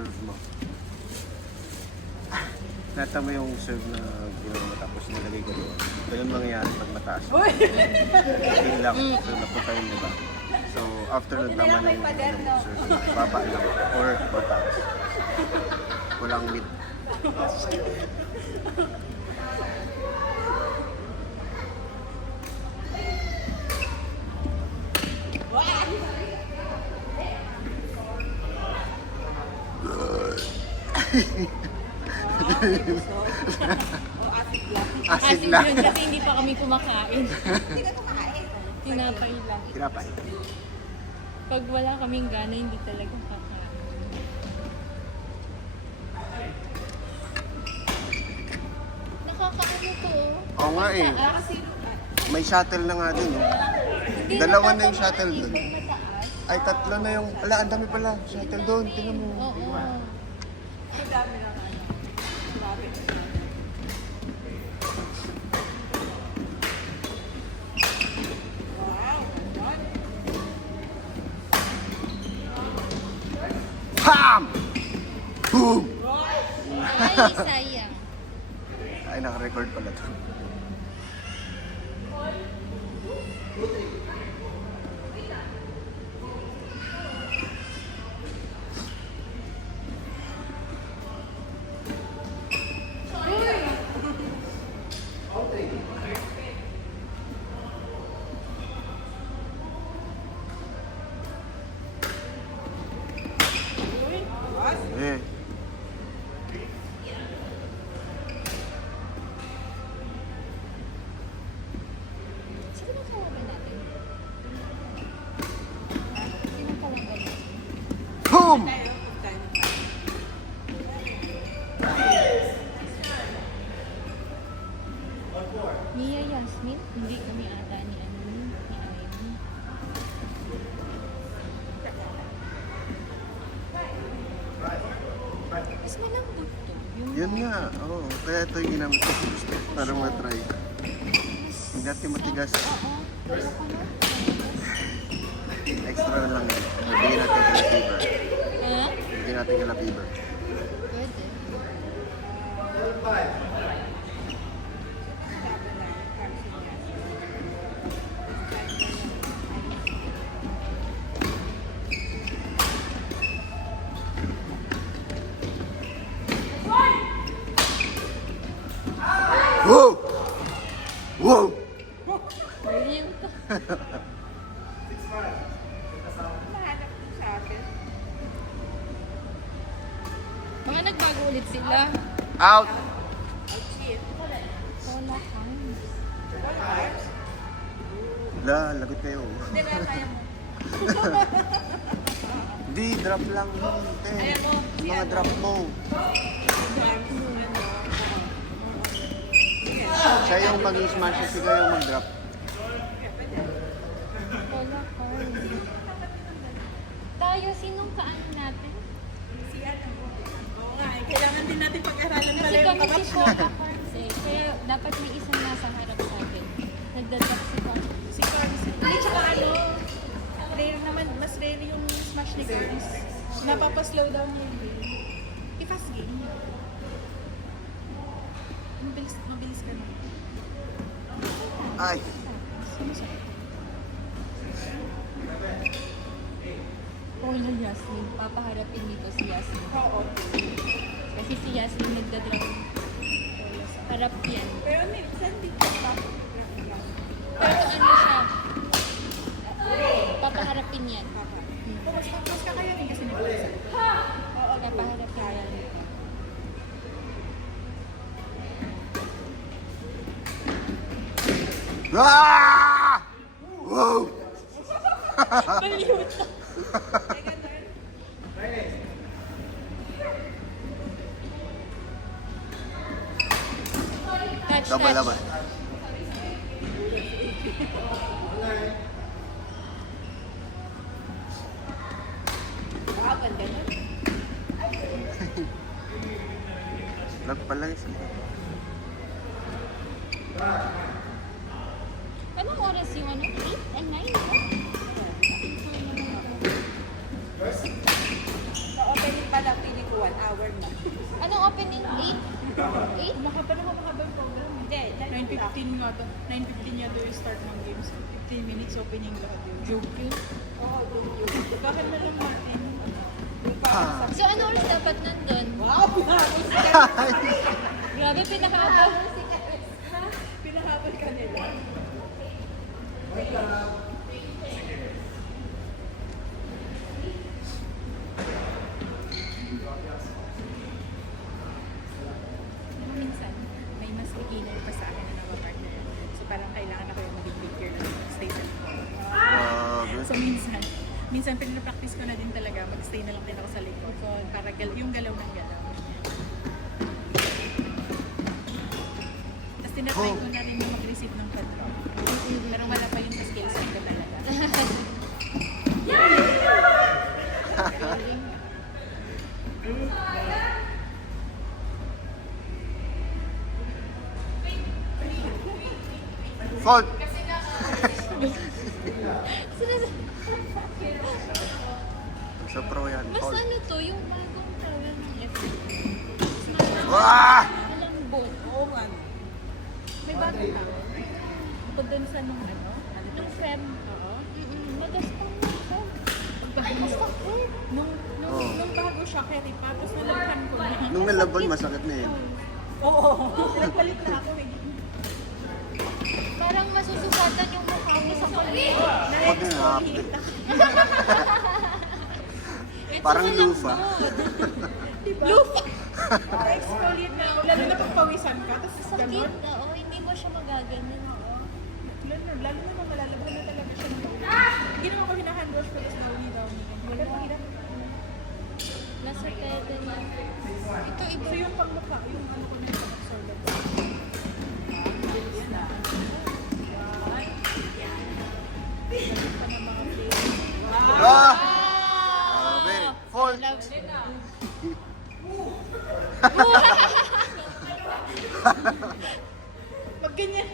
serve mo. Nata mo yung serve na ginawa mo tapos nilagay ka doon. Ganun mangyayari pag mataas. Yun lang. So, napunta yun, diba? So, after nun, tama na yung serve. Baba lang. Or mataas. Walang mid. Acid lang. Yun kasi hindi pa kami kumakain. Hindi ka kumakain. Tinapay lang. Tinapay. Pag wala kaming gana, hindi talaga kakain. Nakakaano to. Oo nga eh. May shuttle na nga dun. Oh. Hindi Dalawa na yung natatamaan shuttle dito, dun. mataas. Ay, tatlo na yung... Ala, ang dami pala. Shuttle doon. Tingnan mo. Oo. Ang dami ng ano. Grabe. Wow. Pam! Boom! Ay, sayang. Ay, naka-record pala to. Eh. Sino ba kawaban natin? Sino palang galing? Boom! Mia Yasmin? Hindi kami ata ni ano ni Ivy. Mas malambot to. Yun nga. Oo. Kaya ito yung ginamit ko. Para matry. Hindi natin matigas. Oo. Pero ko na. Extra na lang yun. Bigyan natin kala fever. Ha? Bigyan natin kala fever. Pwede. Wow! Wow! Brilliant ka. Nahanap ko sa akin. Mga nagbago ulit sila. Out! Wala kang. La, lagot kayo. Hindi kaya kaya mo. Di, drop lang yun. Te. Kaya mo. Mga drop mo. Siya yung pag-smash, ikaw yung mag-drop. Wala kang. Tayo, sinong kaano natin? Si ano. Oo nga, kailangan din natin pag-aralan pala Kasi yung kami si kapat mo. Coca Cards eh. Kaya dapat may isang nasa harap sa akin. Nagdadrop si Coca. Si Carlos. Hindi, tsaka ano. Rare naman, mas rare yung smash ni Carlos. Napapa-slow down yung game. I-fast game. Mabilis ka na. Ay! Paula Yasmin. Papaharapin dito si Yasmin. Oo. Kasi si Yasmin nagdadrop. Harap yan. Pero minsan di ko pa. Pero ano siya? Papaharapin yan. Mas kakayanin kasi ni Carlos. Oo, Papaharapin yan. Ah! Wow! Baliw to. Touch, Double touch. laban. Wow, ganda na. Lag pala isa. Anong oras yung ano? 8 and 9? Sa opening pa lang, pili ko 8? Mahaba yung program. Hindi, 9:15 nga to. 9:15 nga to yung start ng games. 15 minutes opening lahat yun. Joke yun. Bakit na lang natin? So ano oras dapat nandun? Grabe, pinakaabot. Pinahabol ka nila. Minsan, may mas beginner pa sa akin na nakapartner. So parang kailangan ako yung maging big year na stay sa likod. So minsan pinapractice ko na din talaga, mag-stay na lang din ako sa likod. Para yung galaw ng galaw. Tapos tinatry ko na rin yung mag-receive ng control. Pero wala pa yun sa skills ko talaga. Fault! Sa pro yan, Mas fault. ano to, yung bagong program ng FB. Wah! Malambot. Oo nga. May bago ka. Bukod dun sa nung ano? Nung Feb. Oo. Magas pang Feb. Nung bago siya, carry pa. Tapos nalaghan ko na. Nung nalaban, masakit na yun. Oo. Nagpalit na ako eh. Parang masusukatan yung mukha mo sa kulit. Ako din, hapde. Ito Parang malambot. lufa. Diba? Lufa! Na-exfoliate na ako. Lalo na pag pawisan ka. Tapos Sakit. ganun. Oo, hindi mo siya magaganon. Lalo na malalabhan na talaga siya. Ginawa ko hina-hand wash ko. Tapos downy. Wala pa hirap. Nasa kete na. Ito iba. So yung pangmukha, yung ano ko nito absorbent. Ah! Grabe, fault! Mag-ganyan.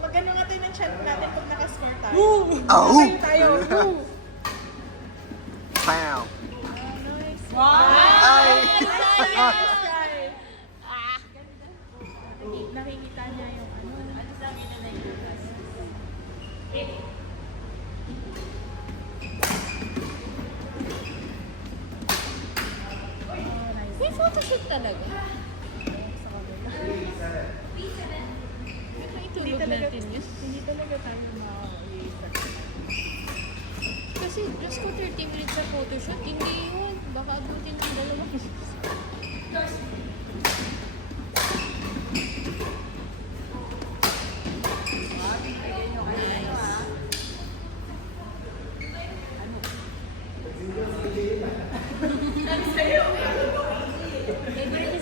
Mag-ano nga tayo ng chat natin pag nakascore tayo. Au! Tayo. Woo! Pow! Nice. Ay! Nakikita niya yung ano. Ano sa amin na naibukas? May photoshoot talaga. Hindi Itulog talaga, natin yun. hindi talaga tayo Kasi just ko 30 minutes sa photoshoot, hindi yun. Baka abutin ng 2 minutes.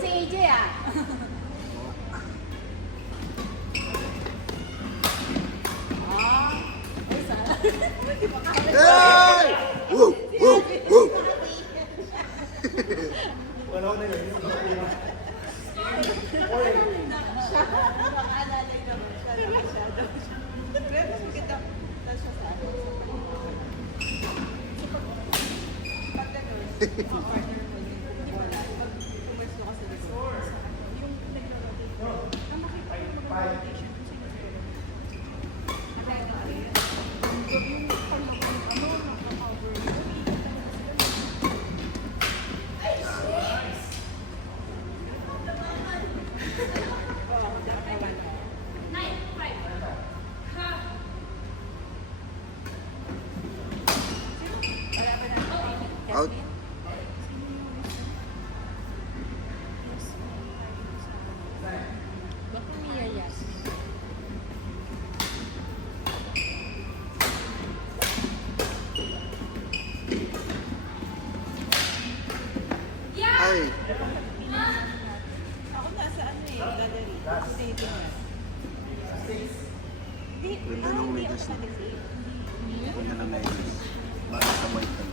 si AJ ah. Hey! Woo! Woo! Woo! Out. Baka niyayas. Ay! Ako nasa ano eh, gallery. Staging yan. Ganda nung medyas na. Ganda ng medyas. Bakit sa white ka?